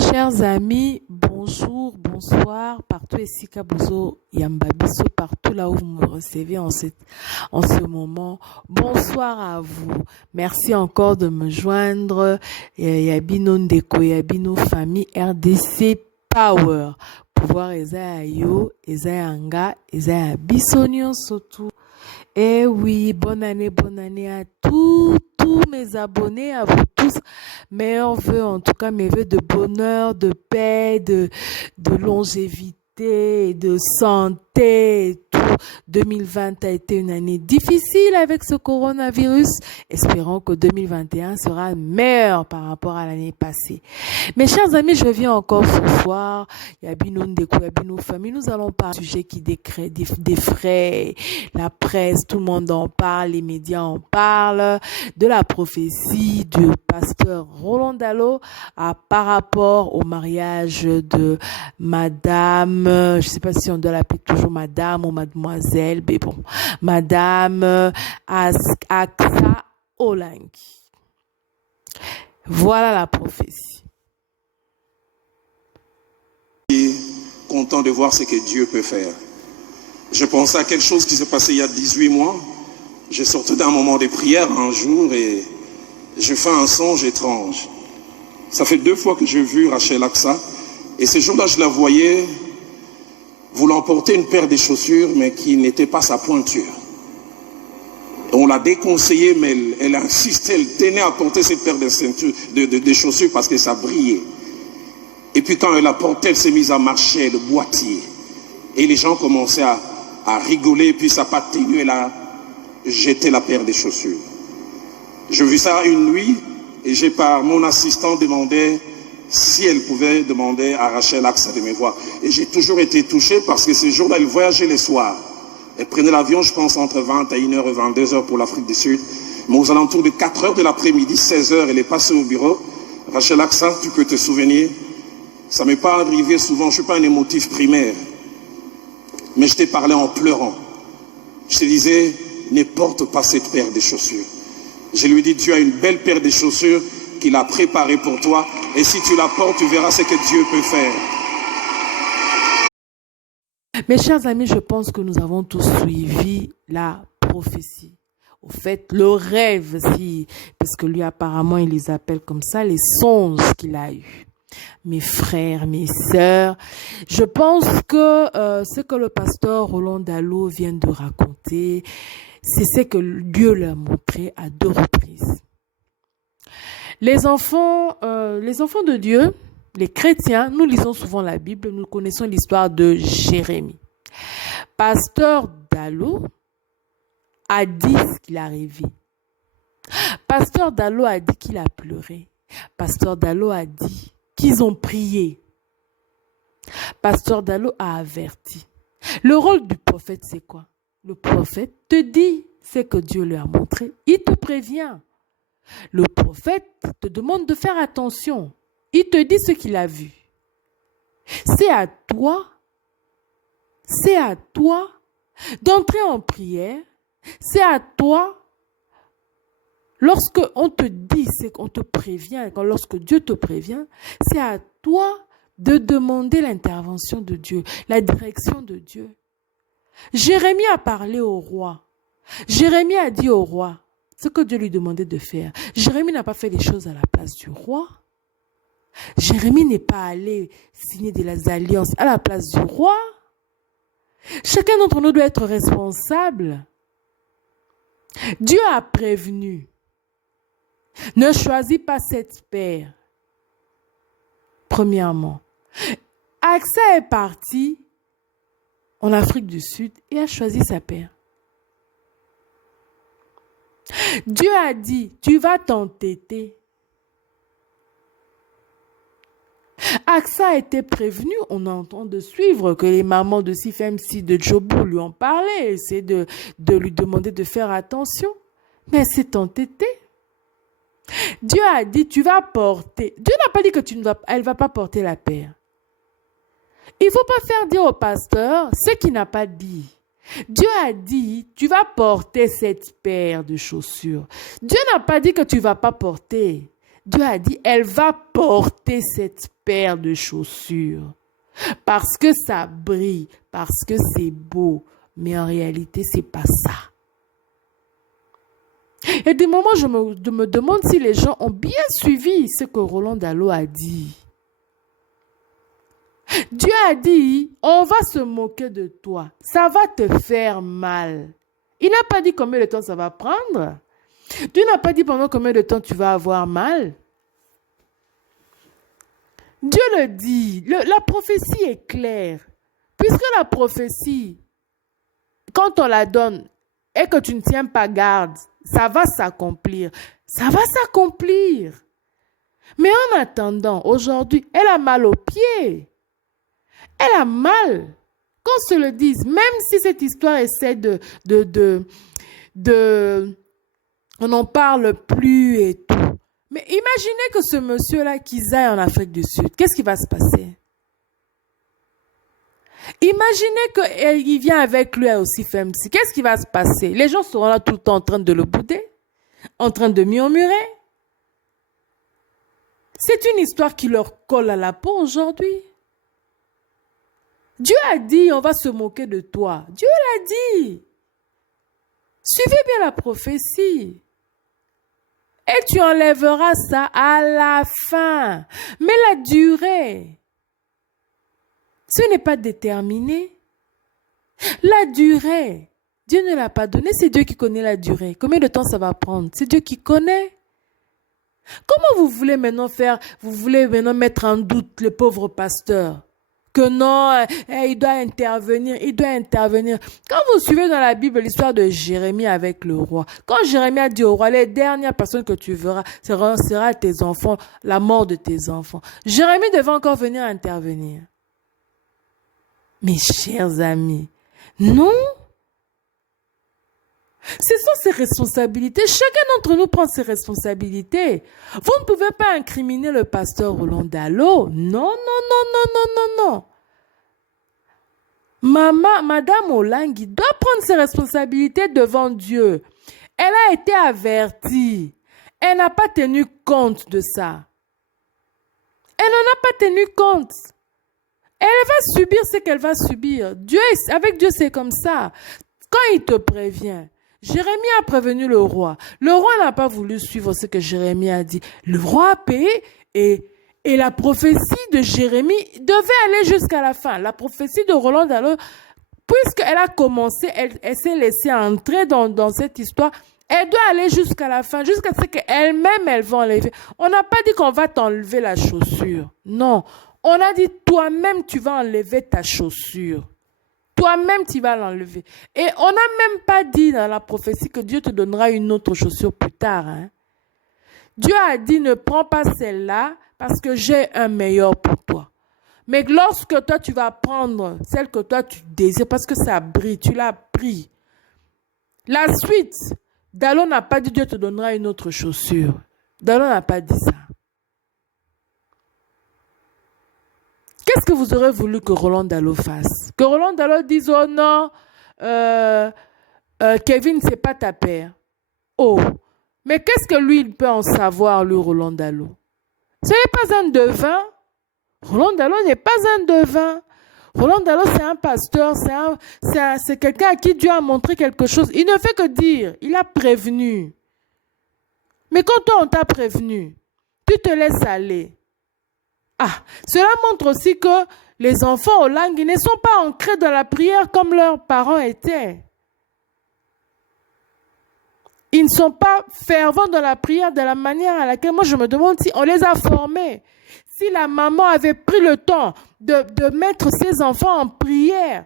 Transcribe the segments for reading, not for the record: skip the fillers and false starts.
Chers amis, bonjour, bonsoir, partout ici, Kabuzo, Yambabiso, partout là où vous me recevez en ce moment. Bonsoir à vous. Merci encore de me joindre. Yabino Ndeko, Yabino Famille RDC Power. Pouvoir Eza Yo, Eza Anga, Eza Bisonio surtout. Eh oui, bonne année à tous mes abonnés, à vous tous. Meilleurs vœux, en tout cas mes vœux de bonheur, de paix, de longévité, de santé et tout. 2020 a été une année difficile avec ce coronavirus. Espérons que 2021 sera meilleur par rapport à l'année passée. Mes chers amis, je viens encore ce soir. Yabino Ndeko, Yabino Famille. Nous allons parler d'un sujet qui défraie la presse, tout le monde en parle, les médias en parlent, de la prophétie du pasteur Roland Dallot par rapport au mariage de madame, je ne sais pas si on doit l'appeler toujours madame ou mademoiselle, mais bon, madame Aksa Olanki. Voilà la prophétie. Content de voir ce que Dieu peut faire. Je pensais à quelque chose qui s'est passé il y a 18 mois. Je sortais d'un moment de prière un jour et je fais un songe étrange. Ça fait 2 fois que j'ai vu Rachel Aksa. Et ce jour-là, je la voyais voulant porter une paire de chaussures, mais qui n'était pas sa pointure. Et on l'a déconseillé, mais elle insistait, elle tenait à porter cette paire de chaussures parce que ça brillait. Et puis quand elle a porté, elle s'est mise à marcher, le boîtier. Et les gens commençaient à rigoler, et puis ça n'a pas tenu, elle a jeté la paire de chaussures. Je vis ça une nuit, et j'ai par mon assistant demandé si elle pouvait demander à Rachel Aksa de me voir. Et j'ai toujours été touché parce que ce jour-là, elle voyageait les soirs. Elle prenait l'avion, je pense, entre 21h et 22h pour l'Afrique du Sud. Mais aux alentours de 4h de l'après-midi, 16h, elle est passée au bureau. Rachel Aksa, tu peux te souvenir, ça ne m'est pas arrivé souvent, je ne suis pas un émotif primaire. Mais je t'ai parlé en pleurant. Je te disais, ne porte pas cette paire de chaussures. Je lui ai dit, tu as une belle paire de chaussures qu'il a préparée pour toi. Et si tu la portes, tu verras ce que Dieu peut faire. Mes chers amis, je pense que nous avons tous suivi la prophétie. Au fait, le rêve, parce que lui apparemment, il les appelle comme ça, les songes qu'il a eus. Mes frères, mes sœurs, je pense que ce que le pasteur Roland Dallot vient de raconter, c'est ce que Dieu lui a montré à 2 reprises. Les enfants de Dieu, les chrétiens, nous lisons souvent la Bible, nous connaissons l'histoire de Jérémie. Pasteur Dallot a dit ce qu'il a rêvé. Pasteur Dallot a dit qu'il a pleuré. Pasteur Dallot a dit qu'ils ont prié. Pasteur Dallot a averti. Le rôle du prophète, c'est quoi? Le prophète te dit ce que Dieu lui a montré. Il te prévient. Le prophète te demande de faire attention. Il te dit ce qu'il a vu. C'est à toi d'entrer en prière. C'est à toi, lorsque on te dit, c'est qu'on te prévient, lorsque Dieu te prévient, c'est à toi de demander l'intervention de Dieu, la direction de Dieu. Jérémie a parlé au roi. Jérémie a dit au roi ce que Dieu lui demandait de faire. Jérémie n'a pas fait les choses à la place du roi. Jérémie n'est pas allé signer des alliances à la place du roi. Chacun d'entre nous doit être responsable. Dieu a prévenu. Ne choisis pas cette paire. Premièrement, Aksa est parti en Afrique du Sud et a choisi sa paire. Dieu a dit, tu vas t'entêter. Aksa a été prévenu, on entend de suivre que les mamans de Sifemsi, de Djobou lui ont parlé, essaient de lui demander de faire attention. Mais elle s'est entêtée. Dieu a dit, tu vas porter. Dieu n'a pas dit que elle ne va pas porter la paire. Il ne faut pas faire dire au pasteur ce qu'il n'a pas dit. Dieu a dit, tu vas porter cette paire de chaussures. Dieu n'a pas dit que tu ne vas pas porter. Dieu a dit, elle va porter cette paire de chaussures. Parce que ça brille, parce que c'est beau. Mais en réalité, c'est pas ça. Et des moments, je me demande si les gens ont bien suivi ce que Roland Dallot a dit. Dieu a dit, on va se moquer de toi. Ça va te faire mal. Il n'a pas dit combien de temps ça va prendre. Dieu n'a pas dit pendant combien de temps tu vas avoir mal. Dieu le dit. La prophétie est claire. Puisque la prophétie, quand on la donne et que tu ne tiens pas garde, ça va s'accomplir. Ça va s'accomplir. Mais en attendant, aujourd'hui, elle a mal aux pieds. Elle a mal. Qu'on se le dise, même si cette histoire essaie on n'en parle plus et tout. Mais imaginez que ce monsieur-là, qu'ils aillent en Afrique du Sud, qu'est-ce qui va se passer? Imaginez qu'il vient avec lui aussi FEMC, qu'est-ce qui va se passer? Les gens seront là tout le temps en train de le bouder, en train de murmurer. C'est une histoire qui leur colle à la peau aujourd'hui. Dieu a dit, on va se moquer de toi. Dieu l'a dit. Suivez bien la prophétie. Et tu enlèveras ça à la fin. Mais la durée, ce n'est pas déterminé. La durée, Dieu ne l'a pas donnée, c'est Dieu qui connaît la durée. Combien de temps ça va prendre? C'est Dieu qui connaît. Comment vous voulez maintenant mettre en doute le pauvre pasteur? Que non, il doit intervenir. Quand vous suivez dans la Bible l'histoire de Jérémie avec le roi, quand Jérémie a dit au roi, les dernières personnes que tu verras sera tes enfants, la mort de tes enfants. Jérémie devait encore venir intervenir. Mes chers amis, non. Ce sont ses responsabilités. Chacun d'entre nous prend ses responsabilités. Vous ne pouvez pas incriminer le pasteur Roland Dallot. Non. Madame Olangui doit prendre ses responsabilités devant Dieu. Elle a été avertie. Elle n'a pas tenu compte de ça. Elle n'en a pas tenu compte. Elle va subir ce qu'elle va subir. Avec Dieu, c'est comme ça. Quand il te prévient, Jérémie a prévenu le roi. Le roi n'a pas voulu suivre ce que Jérémie a dit. Le roi a payé et la prophétie de Jérémie devait aller jusqu'à la fin. La prophétie de Roland Dallot, puisqu'elle a commencé, elle s'est laissée entrer dans cette histoire, elle doit aller jusqu'à la fin, jusqu'à ce qu'elle-même, elle va enlever. On n'a pas dit qu'on va t'enlever la chaussure. Non. On a dit toi-même, tu vas enlever ta chaussure. Toi-même, tu vas l'enlever. Et on n'a même pas dit dans la prophétie que Dieu te donnera une autre chaussure plus tard. Dieu a dit, ne prends pas celle-là parce que j'ai un meilleur pour toi. Mais lorsque toi, tu vas prendre celle que toi, tu désires parce que ça brille, tu l'as pris. La suite, Dallot n'a pas dit Dieu te donnera une autre chaussure. Dallot n'a pas dit ça. Qu'est-ce que vous aurez voulu que Roland Dallot fasse? Que Roland Dallot dise, oh non, Kevin, c'est pas ta paire. Oh, mais qu'est-ce que lui, il peut en savoir, lui, Roland Dallot? Ce n'est pas un devin. Roland Dallot n'est pas un devin. Roland Dallot, c'est un pasteur, c'est quelqu'un à qui Dieu a montré quelque chose. Il ne fait que dire, il a prévenu. Mais quand toi, on t'a prévenu, tu te laisses aller. Ah, cela montre aussi que les enfants au Olangui ne sont pas ancrés dans la prière comme leurs parents étaient. Ils ne sont pas fervents dans la prière de la manière à laquelle moi je me demande si on les a formés. Si la maman avait pris le temps de mettre ses enfants en prière,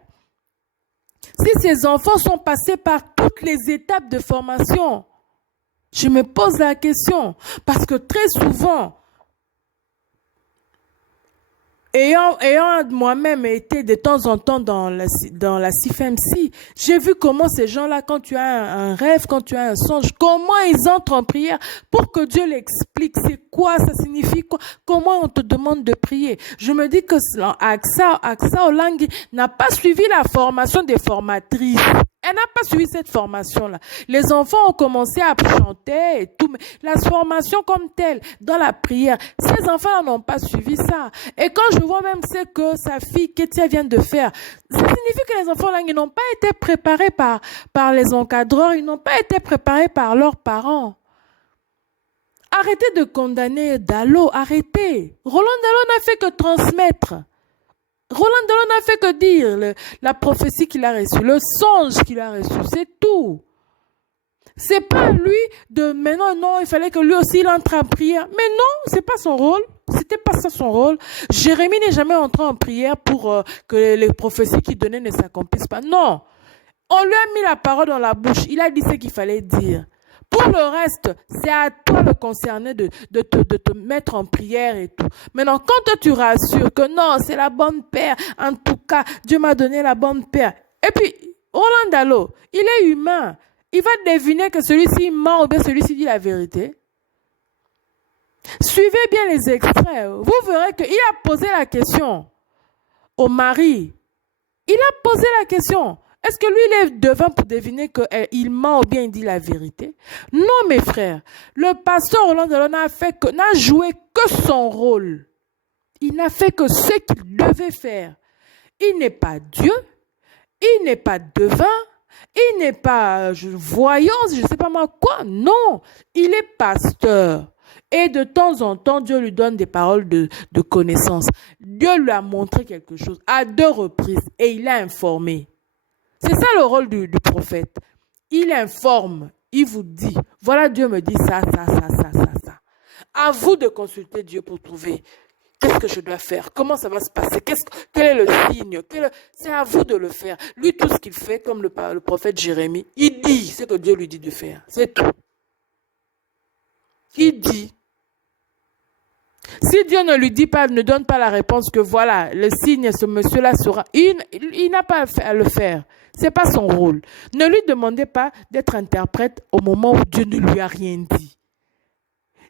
si ces enfants sont passés par toutes les étapes de formation, je me pose la question parce que très souvent, ayant moi-même été de temps en temps dans la CFMC, j'ai vu comment ces gens-là, quand tu as un rêve, quand tu as un songe, comment ils entrent en prière pour que Dieu l'explique. C'est quoi, ça signifie quoi, comment on te demande de prier. Je me dis que Aksa Olangui n'a pas suivi la formation des formatrices. Elle n'a pas suivi cette formation-là. Les enfants ont commencé à chanter et tout, mais la formation comme telle, dans la prière, ces enfants n'ont pas suivi ça. Et quand je vois même ce que sa fille Ketia vient de faire, ça signifie que les enfants-là, ils n'ont pas été préparés par les encadreurs, ils n'ont pas été préparés par leurs parents. Arrêtez de condamner Dalo, arrêtez. Roland Dalo n'a fait que transmettre. Roland Dalo n'a fait que dire la prophétie qu'il a reçue, le songe qu'il a reçu, c'est tout. C'est pas lui de maintenant, non, il fallait que lui aussi il entre en prière. Mais non, c'est pas son rôle. C'était pas ça son rôle. Jérémie n'est jamais entré en prière pour que les prophéties qu'il donnait ne s'accomplissent pas. Non. On lui a mis la parole dans la bouche. Il a dit ce qu'il fallait dire. Pour le reste, c'est à toi le concerné de te mettre en prière et tout. Maintenant, quand toi tu rassures que non, c'est la bonne paire, en tout cas, Dieu m'a donné la bonne paire. Et puis, Roland Dalo, il est humain. Il va deviner que celui-ci ment ou bien celui-ci dit la vérité. Suivez bien les extraits. Vous verrez qu'il a posé la question au mari. Il a posé la question. Est-ce que lui, il est devant pour deviner qu'il ment ou bien il dit la vérité? Non, mes frères. Le pasteur Roland Dalo n'a joué que son rôle. Il n'a fait que ce qu'il devait faire. Il n'est pas Dieu. Il n'est pas devin. Il n'est pas voyant, je ne sais pas moi quoi. Non, il est pasteur. Et de temps en temps, Dieu lui donne des paroles de connaissance. Dieu lui a montré quelque chose à 2 reprises et il l'a informé. C'est ça le rôle du prophète. Il informe, il vous dit, voilà Dieu me dit ça. À vous de consulter Dieu pour trouver qu'est-ce que je dois faire, comment ça va se passer, quel est le signe, c'est à vous de le faire. Lui, tout ce qu'il fait, comme le prophète Jérémie, il dit ce que Dieu lui dit de faire, c'est tout. Il dit. Si Dieu ne lui dit pas, ne donne pas la réponse que voilà, le signe, ce monsieur-là sera, il n'a pas à le faire. C'est pas son rôle. Ne lui demandez pas d'être interprète au moment où Dieu ne lui a rien dit.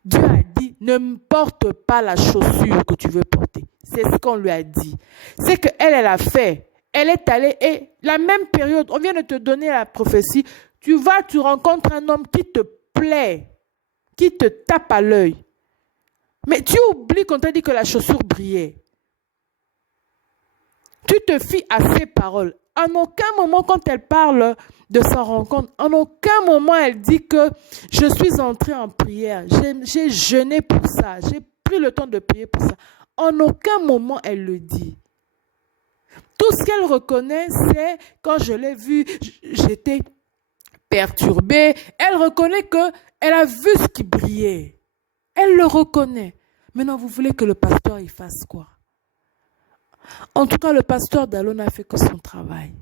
Dieu a dit, ne porte pas la chaussure que tu veux porter. C'est ce qu'on lui a dit. C'est qu'elle a fait. Elle est allée et la même période, on vient de te donner la prophétie, tu rencontres un homme qui te plaît, qui te tape à l'œil. Mais tu oublies qu'on t'a dit que la chaussure brillait. Tu te fies à ses paroles. En aucun moment, quand elle parle de sa rencontre, en aucun moment, elle dit que je suis entrée en prière. J'ai jeûné pour ça. J'ai pris le temps de prier pour ça. En aucun moment, elle le dit. Tout ce qu'elle reconnaît, c'est quand je l'ai vue, j'étais perturbée. Elle reconnaît qu'elle a vu ce qui brillait. Elle le reconnaît. Maintenant, vous voulez que le pasteur y fasse quoi? En tout cas, le pasteur Dalo n'a fait que son travail.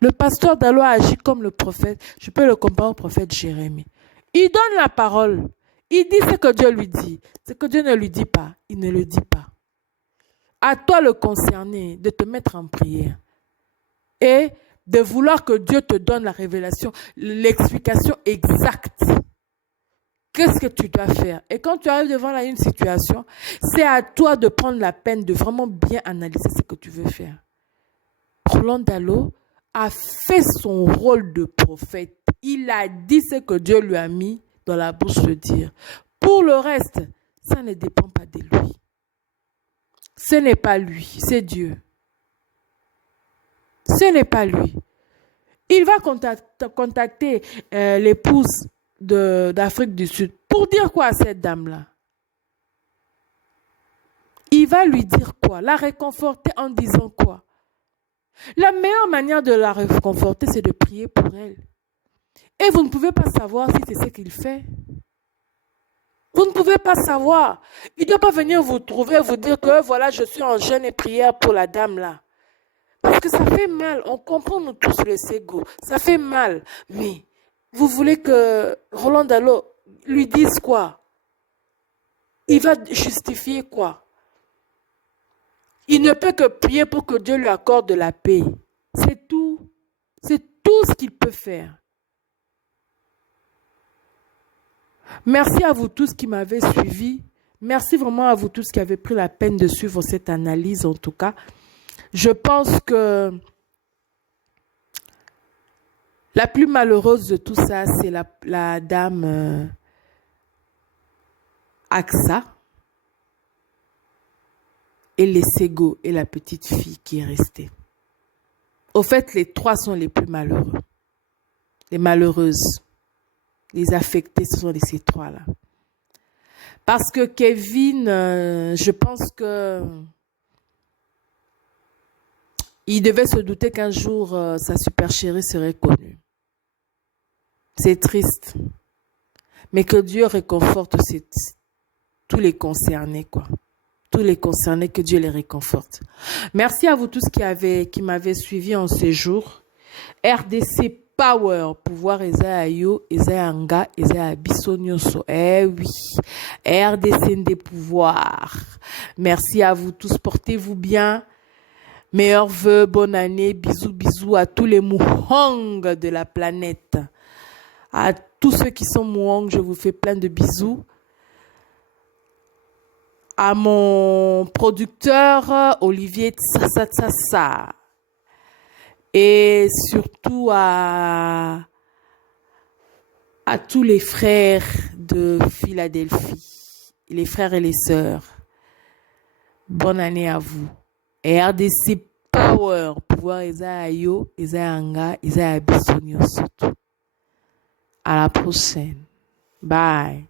Le pasteur Dalo a agi comme le prophète. Je peux le comparer au prophète Jérémie. Il donne la parole. Il dit ce que Dieu lui dit. Ce que Dieu ne lui dit pas, il ne le dit pas. À toi le concerné de te mettre en prière. Et de vouloir que Dieu te donne la révélation, l'explication exacte. Qu'est-ce que tu dois faire? Et quand tu arrives devant une situation, c'est à toi de prendre la peine de vraiment bien analyser ce que tu veux faire. Roland Dalo a fait son rôle de prophète. Il a dit ce que Dieu lui a mis dans la bouche de dire. Pour le reste, ça ne dépend pas de lui. Ce n'est pas lui, c'est Dieu. Ce n'est pas lui. Il va contacter l'épouse d'Afrique du Sud. Pour dire quoi à cette dame-là? Il va lui dire quoi? La réconforter en disant quoi? La meilleure manière de la réconforter, c'est de prier pour elle. Et vous ne pouvez pas savoir si c'est ce qu'il fait. Vous ne pouvez pas savoir. Il ne doit pas venir vous trouver et vous dire que voilà, je suis en jeûne et prière pour la dame là. Parce que ça fait mal. On comprend nous tous les égos. Ça fait mal. Mais vous voulez que Roland Dalo lui dise quoi? Il va justifier quoi? Il ne peut que prier pour que Dieu lui accorde de la paix. C'est tout. C'est tout ce qu'il peut faire. Merci à vous tous qui m'avez suivi. Merci vraiment à vous tous qui avez pris la peine de suivre cette analyse en tout cas. Je pense que La plus malheureuse de tout ça, c'est la dame Axa et les Sego et la petite fille qui est restée. Au fait, les trois sont les plus malheureux. Les malheureuses. Les affectés, ce sont ces trois-là. Parce que Kevin, je pense que il devait se douter qu'un jour, sa super chérie serait connue. C'est triste. Mais que Dieu réconforte tous les concernés, quoi. Tous les concernés, que Dieu les réconforte. Merci à vous tous qui m'avaient suivi en ce jour. RDC Power, pouvoir Esayo, Esaanga, Bisonyoso. Eh oui, RDC des pouvoirs. Merci à vous tous, portez-vous bien. Meilleurs vœux, bonne année, bisous, bisous à tous les Muhong de la planète. À tous ceux qui sont Muhong, je vous fais plein de bisous. À mon producteur, Olivier Tsatsatsasa. Et surtout à tous les frères de Philadelphie, les frères et les sœurs. Bonne année à vous. Et RDC Power, pouvoir Esayo, Esaanga, Bisonyo surtout. À la prochaine. Bye.